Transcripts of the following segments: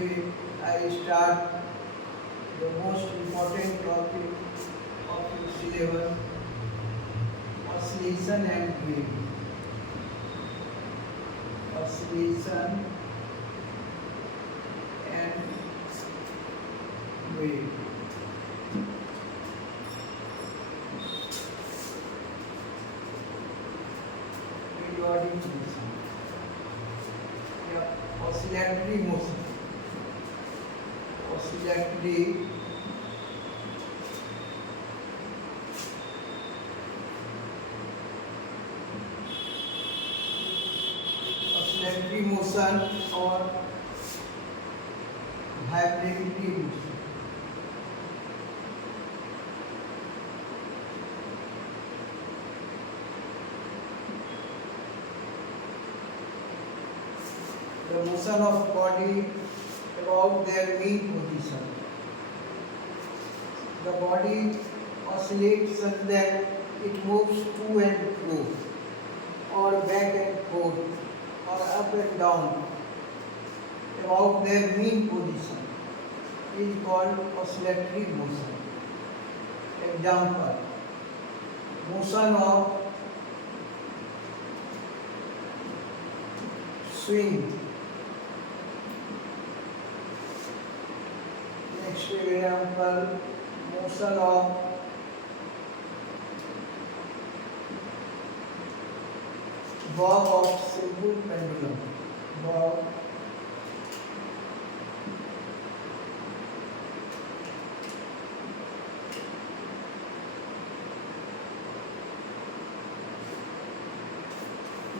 Today I start the most important topic of your syllabus, oscillation and wave. Oscillation and wave. Periodic motion. Yeah, oscillatory motion. Oscillatory oscillatory motion or vibratory motion. The motion of body about their mean position. The body oscillates such that it moves to and fro, or back and forth, or up and down about their mean position is called oscillatory motion. Example: motion of swing. Next example, motion of bob of simple pendulum. Bob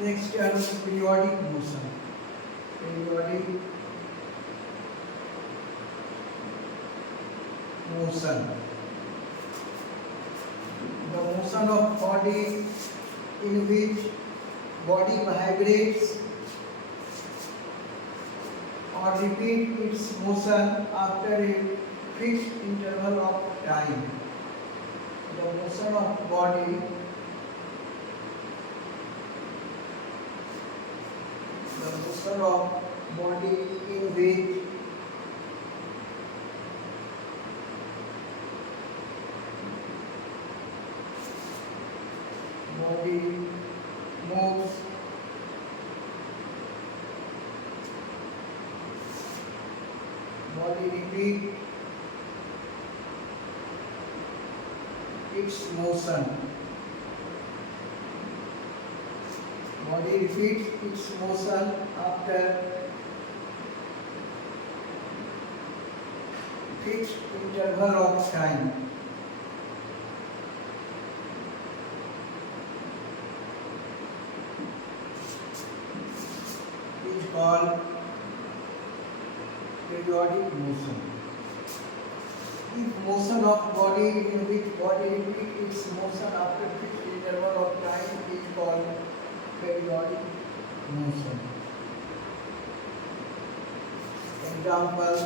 next is periodic motion. Periodic motion. The motion of body in which body vibrates or repeat its motion after a fixed interval of time. The motion of body in which body moves body repeat its motion. Body repeats its motion after fixed interval of time. Is called periodic motion. If motion of body in which body repeats its motion after fixed interval of time is called periodic motion. Example: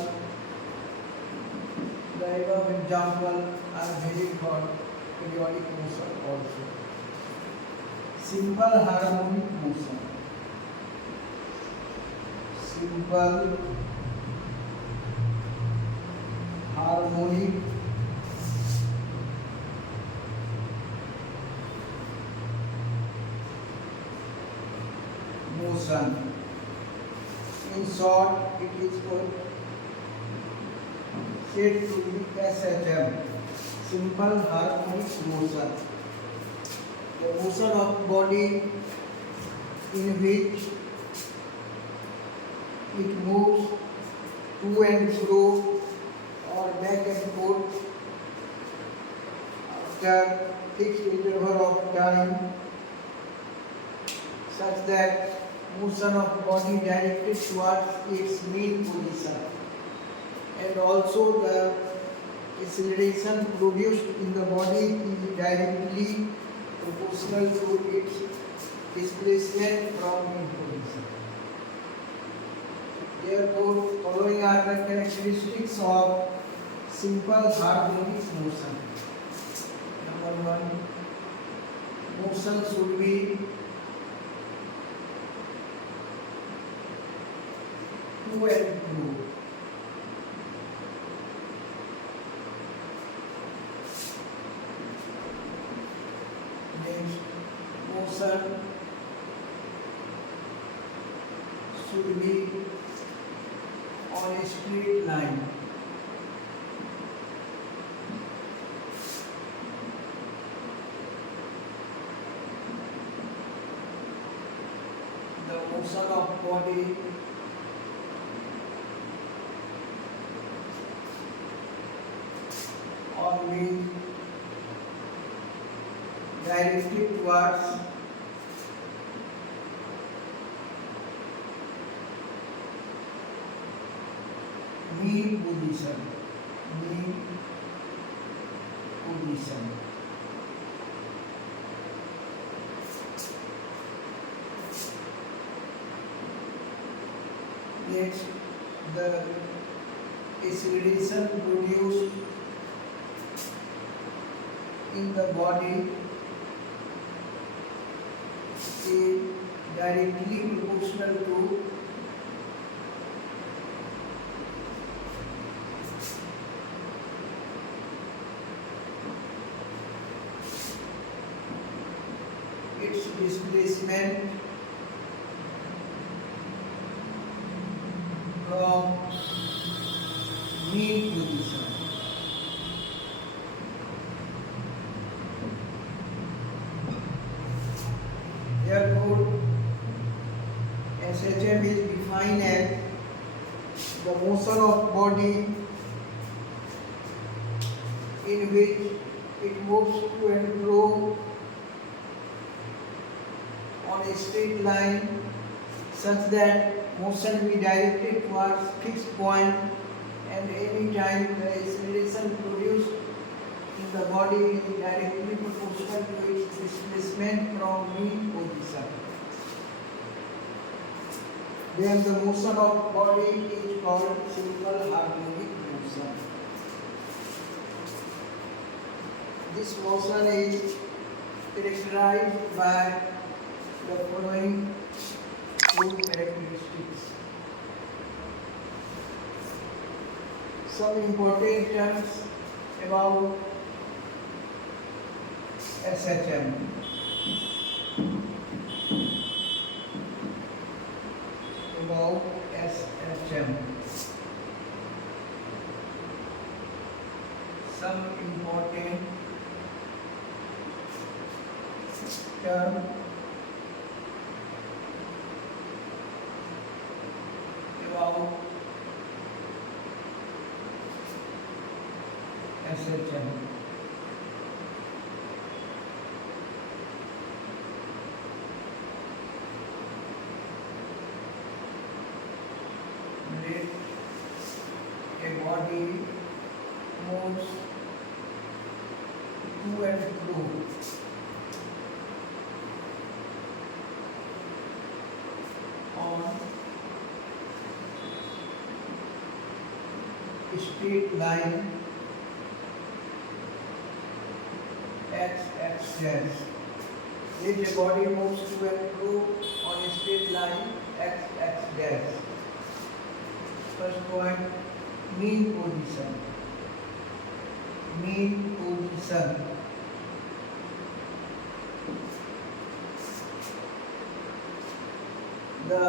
the above example are valid for periodic motion also. Simple harmonic motion. Simple harmonic motion. In short, it is said to be SHM, simple harmonic motion. The motion of body in which it moves to and fro or back and forth after fixed interval of time, such that motion of body directed towards its mean position, and also the acceleration produced in the body is directly proportional to its displacement from mean position. Therefore, following are the characteristics of simple harmonic motion. Number one, motion should be to and fro. should be on a straight line. The motion of body on wing directed towards mean position. Mean position. Next, the acceleration produced in the body is directly proportional to its displacement from mean position. Therefore, SHM is defined as the motion of body in which it moves to and fro on a straight line such that motion be directed towards fixed point, and any time the acceleration produced in the body is directly proportional to its displacement from mean position. Then the motion of body is called simple harmonic motion. This motion is characterized by the following four characteristics. Some important terms about SHM. About SHM. Some important term about SHM. Let a body moves to and fro on a straight line x dash. Let a body moves to and fro on a straight line x dash. First point, mean position. Mean position. The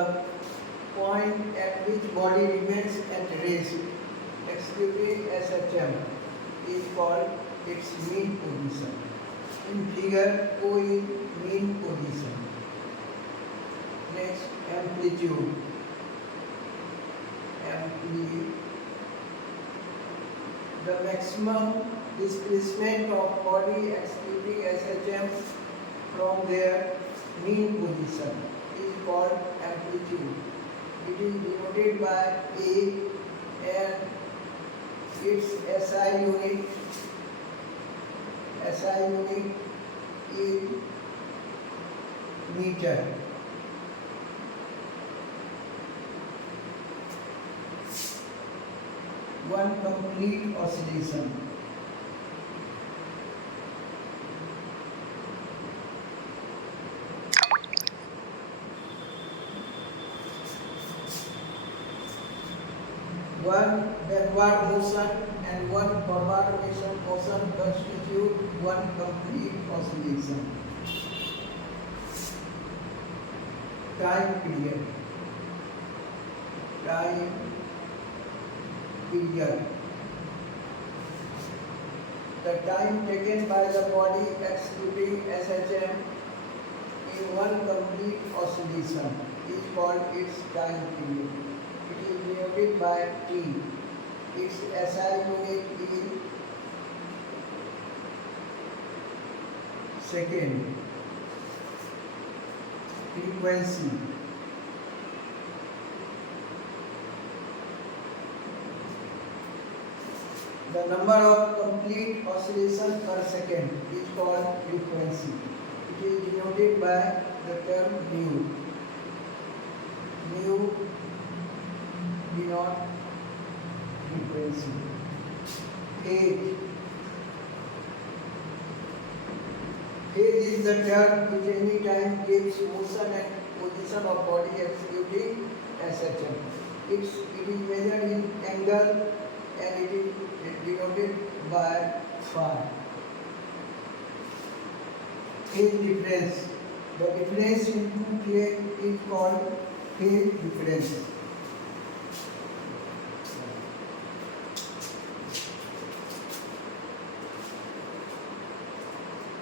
point at which body remains at rest, excluding SHM, is called its mean position. In figure, O is mean position. Next, amplitude. The maximum displacement of body excluding SHM from their mean position is called amplitude. It is denoted by A and its SI unit is meter. One complete oscillation. One backward motion and one forward motion constitute one complete oscillation. Time period. time period. The time taken by the body excluding SHM in one complete oscillation is called its time period. It is denoted by T. Its SI unit is second. Frequency. The number of complete oscillations per second is called frequency. It is denoted by the term nu. Nu denote frequency. Phase. Phase is the term which any time gives motion and position of body excluding SHM. It is measured in angle and it is denoted by phi. Phase difference. The difference in two planes is called phase difference.